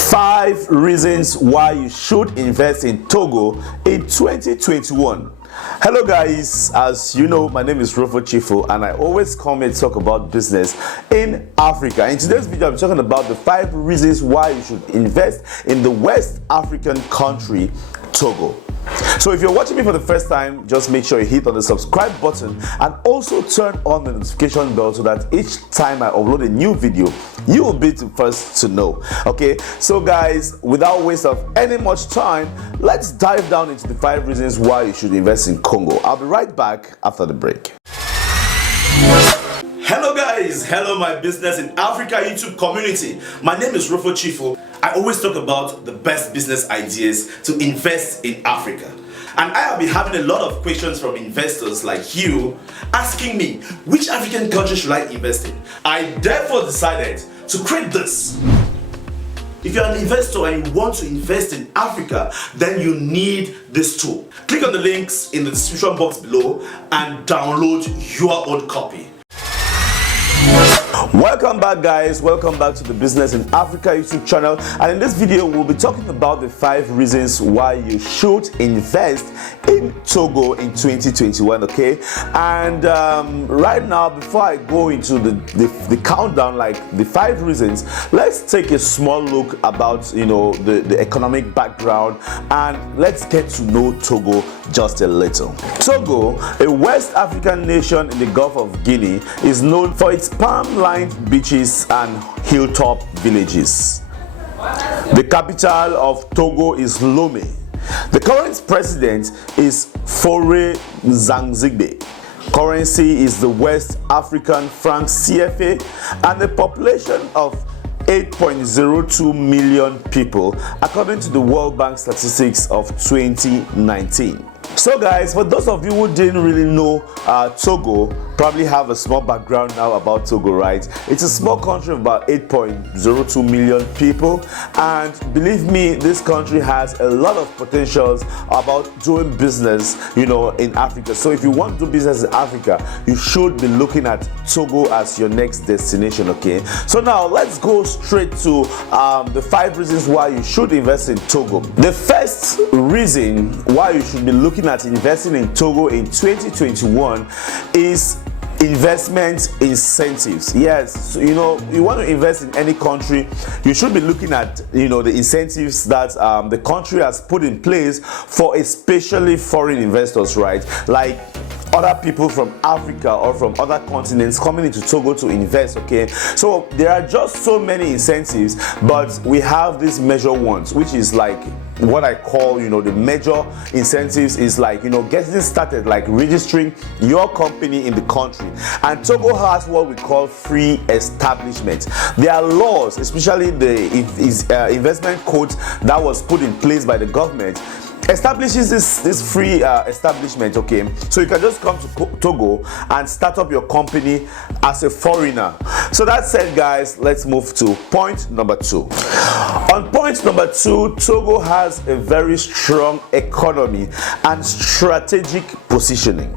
5 reasons why you should invest in Togo in 2021. Hello guys, as you know, my name is Rofo Chifo and I always come and talk about business in Africa. In today's video, I'm talking about the 5 reasons why you should invest in the West African country, Togo. So if you're watching me for the first time, just make sure you hit on the subscribe button and also turn on the notification bell so that each time I upload a new video, you will be the first to know. Okay, so guys, without waste of any much time, let's dive down into the 5 reasons why you should invest in Congo. I'll be right back after the break. Hello guys, hello my business in Africa YouTube community. My name is Rofo Chifo. I always talk about the best business ideas to invest in Africa. And I have been having a lot of questions from investors like you asking me, which African country should I invest in? I therefore decided to create this. If you're an investor and you want to invest in Africa, then you need this tool. Click on the links in the description box below and download your own copy. Welcome back guys, welcome back to the Business in Africa YouTube channel, and in this video we'll be talking about the 5 reasons why you should invest in Togo in 2021. Okay, and right now, before I go into the countdown, like the 5 reasons, let's take a small look about the economic background and let's get to know Togo just a little. Togo, a West African nation in the Gulf of Guinea, is known for its palm-lined beaches and hilltop villages. The capital of Togo is Lomé. The current president is Faure Gnassingbé. Currency is the West African franc CFA, and a population of 8.02 million people according to the World Bank statistics of 2019. So guys, for those of you who didn't really know Togo, probably have a small background now about Togo, right? It's a small country of about 8.02 million people, and believe me, this country has a lot of potentials about doing business, in Africa. So if you want to do business in Africa, you should be looking at Togo as your next destination. Okay, so now let's go straight to the 5 reasons why you should invest in Togo. The first reason why you should be looking at investing in Togo in 2021 is investment incentives. Yes, so, you want to invest in any country, you should be looking at the incentives that the country has put in place for especially foreign investors, right? Like other people from Africa or from other continents coming into Togo to invest. Okay, so there are just so many incentives, but we have these major ones, which is like what I call the major incentives is like getting started, like registering your company in the country. And Togo has what we call free establishment. There are laws, especially the investment code that was put in place by the government, establishes this free establishment. Okay, so you can just come to Togo and start up your company as a foreigner. So that said guys, let's move to point number 2. On point number 2, Togo has a very strong economy and strategic positioning.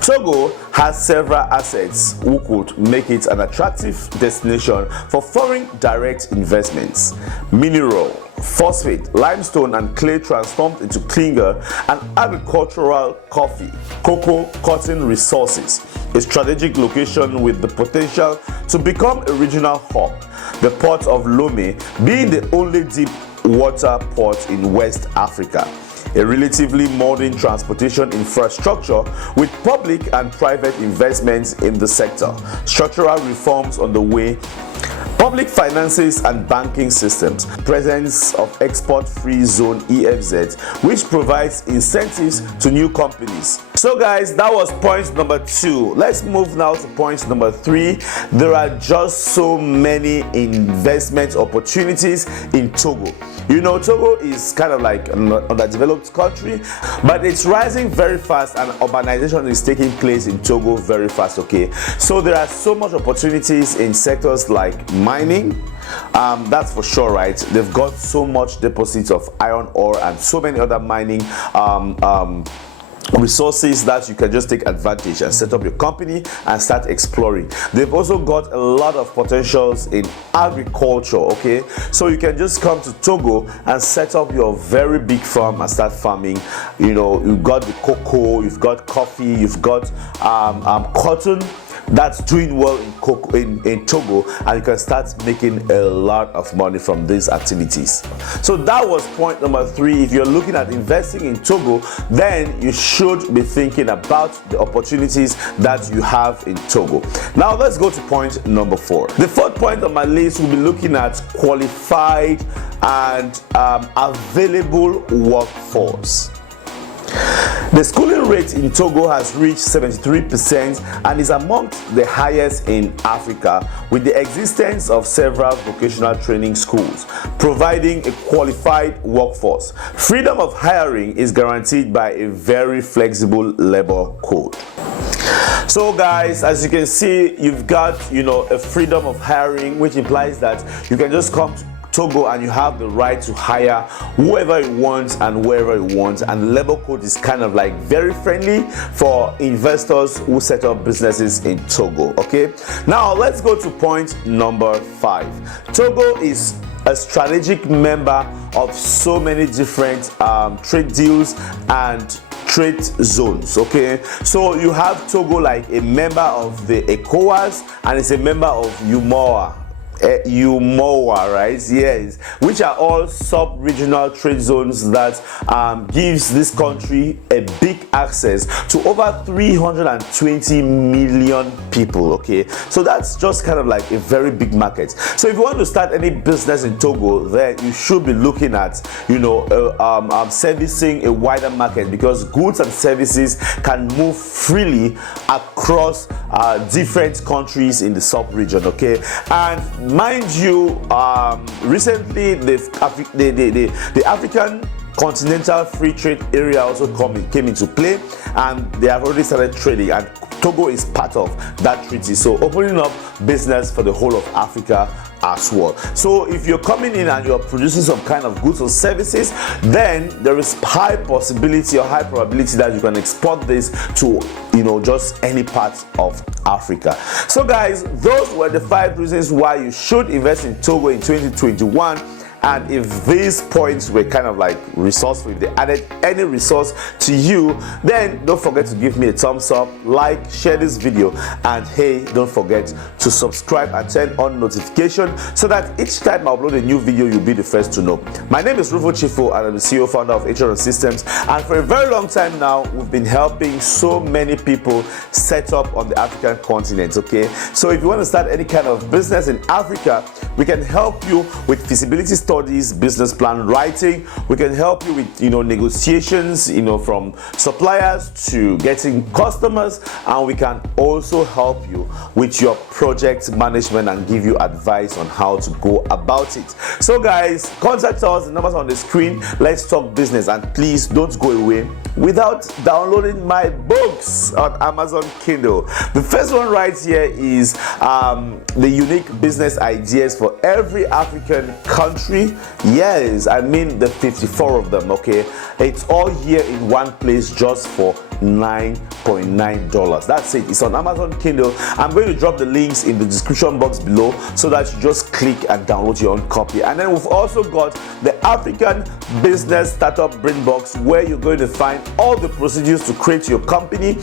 Togo has several assets who could make it an attractive destination for foreign direct investments. Mineral, phosphate, limestone and clay transformed into clinker, and agricultural coffee, cocoa, cotton resources. A strategic location with the potential to become a regional hub. The port of Lomé being the only deep water port in West Africa. A relatively modern transportation infrastructure with public and private investments in the sector. Structural reforms on the way. Public finances and banking systems. Presence of export-free zone EFZ, which provides incentives to new companies. So guys, that was point number 2. Let's move now to point number 3. There are just so many investment opportunities in Togo. Togo is kind of like an underdeveloped country, but it's rising very fast and urbanization is taking place in Togo very fast. Okay, so there are so much opportunities in sectors like mining, that's for sure, right? They've got so much deposits of iron ore and so many other mining resources that you can just take advantage and set up your company and start exploring. They've also got a lot of potentials in agriculture, okay? So you can just come to Togo and set up your very big farm and start farming. You know, you've got the cocoa, you've got coffee, you've got cotton that's doing well in Togo, and you can start making a lot of money from these activities. So that was point number 3. If you're looking at investing in Togo, then you should be thinking about the opportunities that you have in Togo. Now let's go to point number 4. The 4th point on my list, we'll be looking at qualified and available workforce. The schooling rate in Togo has reached 73% and is amongst the highest in Africa, with the existence of several vocational training schools providing a qualified workforce. Freedom of hiring is guaranteed by a very flexible labor code. So guys, as you can see, you've got, a freedom of hiring, which implies that you can just come to Togo and you have the right to hire whoever you want and wherever you want, and the labor code is kind of like very friendly for investors who set up businesses in Togo. Okay, now let's go to point number 5. Togo is a strategic member of so many different trade deals and trade zones. Okay, so you have Togo like a member of the ECOWAS, and it's a member of UMOA, right? Yes, which are all sub-regional trade zones that gives this country a big access to over 320 million people. Okay, so that's just kind of like a very big market. So if you want to start any business in Togo, then you should be looking at servicing a wider market, because goods and services can move freely across different countries in the sub-region. Okay, and mind you, recently the African Continental Free Trade Area also came into play, and they have already started trading, and Togo is part of that treaty, so opening up business for the whole of Africa as well. So if you're coming in and you're producing some kind of goods or services, then there is high possibility or high probability that you can export this to just any part of Africa. So guys, those were the 5 reasons why you should invest in Togo in 2021. And if these points were kind of like resourceful, if they added any resource to you, then don't forget to give me a thumbs up, like, share this video, and hey, don't forget to subscribe and turn on notification so that each time I upload a new video, you'll be the first to know. My name is Rufo Chifo, and I'm the CEO founder of HR Systems, and for a very long time now, we've been helping so many people set up on the African continent. Okay, so if you want to start any kind of business in Africa, we can help you with feasibility studies, business plan writing. We can help you with negotiations, from suppliers to getting customers, and we can also help you with your project management and give you advice on how to go about it. So guys, contact us, the numbers on the screen. Let's talk business, and please don't go away without downloading my books on Amazon Kindle. The first one right here is the unique business ideas for every African country. Yes, I mean the 54 of them. Okay, it's all here in one place just for $9.9. That's it. It's on Amazon Kindle. I'm going to drop the links in the description box below so that you just click and download your own copy. And then we've also got the African Business Startup Brain Box, where you're going to find all the procedures to create your company,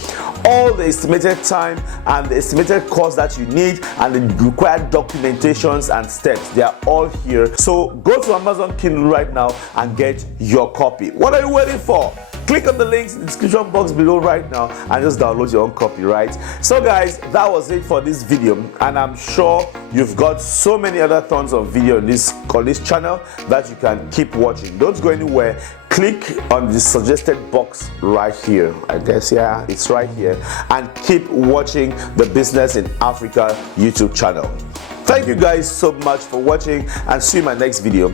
all the estimated time and the estimated cost that you need, and the required documentations and steps. They are all here. So go to Amazon Kindle right now and get your copy. What are you waiting for? Click on the links in the description box below right now and just download your own copy, right? So guys, that was it for this video, and I'm sure you've got so many other tons of video on this channel that you can keep watching. Don't go anywhere. Click on the suggested box right here. I guess, yeah, it's right here, and keep watching the Business in Africa YouTube channel. Thank you guys so much for watching, and see you in my next video.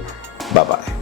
Bye bye.